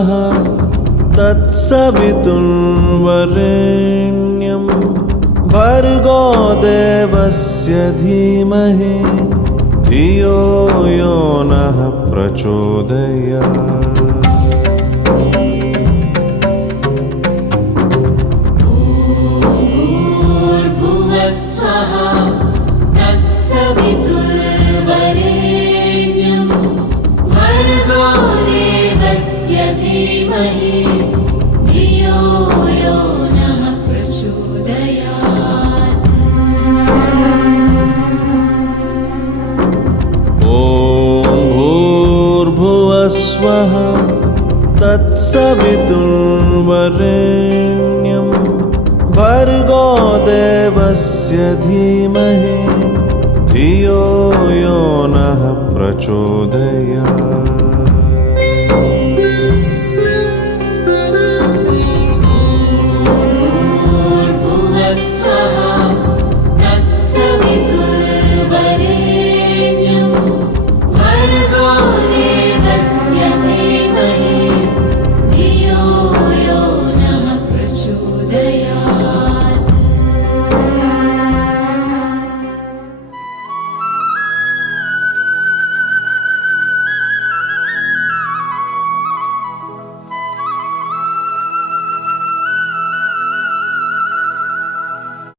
भूर्भुवस्वः तत्सवितुर्वरेण्यं भर्गो देवस्य धीमहि धियो यो नः प्रचोदयात्। भूर्भुवस्वः तत्सवितुर्वरेण्यं भर्गो देवस्य धीमहि धियो यो नः प्रचोदयात्। ॐ भूर्भुवस्वः तत्सवितुर्वरेण्यं भर्गो देवस्य धीमहि धियो यो नः प्रचोदयात्।